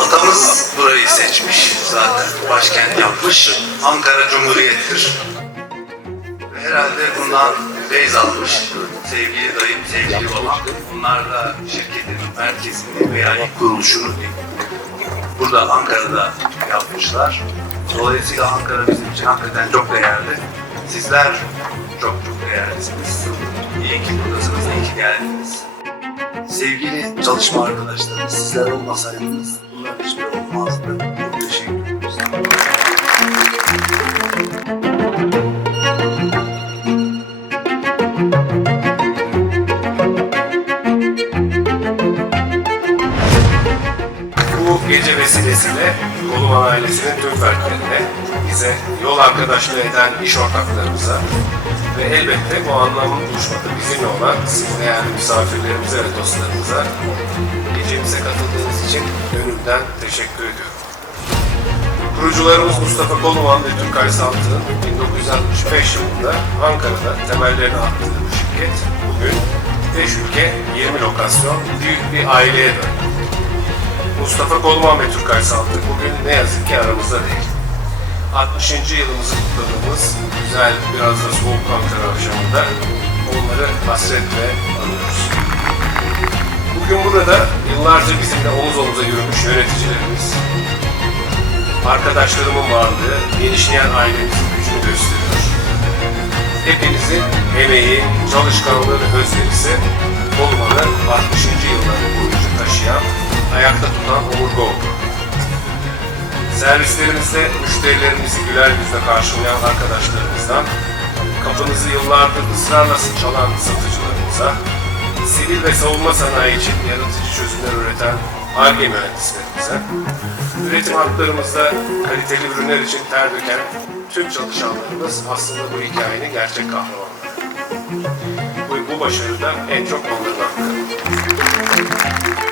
Atamız burayı seçmiş zaten. Başkent yapmış. Ankara Cumhuriyet'tir. Herhalde bundan feyz almış. Sevgili dayım, sevgili babam. Bunlar da şirketin merkezini veya ilk kuruluşunu burada Ankara'da yapmışlar. Dolayısıyla Ankara bizim için hakikaten çok değerli. Sizler çok çok değerlisiniz. İyi ki buradasınız, iyi ki geldiniz. Sevgili çalışma arkadaşlarım, sizler olmasaydınız bunlar hiçbir olmazdı. Teşekkür ederiz. Bu gece vesilesiyle Koluman ailesinin tüm fertlerine, bize yol arkadaşlığı eden iş ortaklarımıza ve elbette bu anlamlı buluşmada bizimle olan siz değerli misafirlerimize ve dostlarımıza gecemize katıldığınız için gönülden teşekkür ediyorum. Kurucularımız Mustafa Koluman ve Türkay Saltık'ın 1965 yılında Ankara'da temellerini attığı bu şirket bugün 5 ülke 20 lokasyon büyük bir aileye döndü. Mustafa Kolman ve Türkay Saltık bugün ne yazık ki aramızda değil. 60. yılımızı kutladığımız güzel biraz da soğuk Ankara akşamında onları hasretle anıyoruz. Bugün burada yıllarca bizimle omuz omuza yürümüş yöneticilerimiz, arkadaşlarımın varlığı, genişleyen ailemizin gücünü gösteriyor. Hepinizin emeği, çalışkanlığı ve özverisi Servislerimizde müşterilerimizi güler yüzle karşılayan arkadaşlarımızdan, kapınızı yıllardır ısrarla çalan satıcılarımıza, sivil ve savunma sanayi için yaratıcı çözümler üreten ARGE mühendislerimize, üretim haklarımızda kaliteli ürünler için ter döken tüm çalışanlarımız aslında bu hikayenin gerçek kahramanları. Bu, bu başarıda en çok onların hakkı.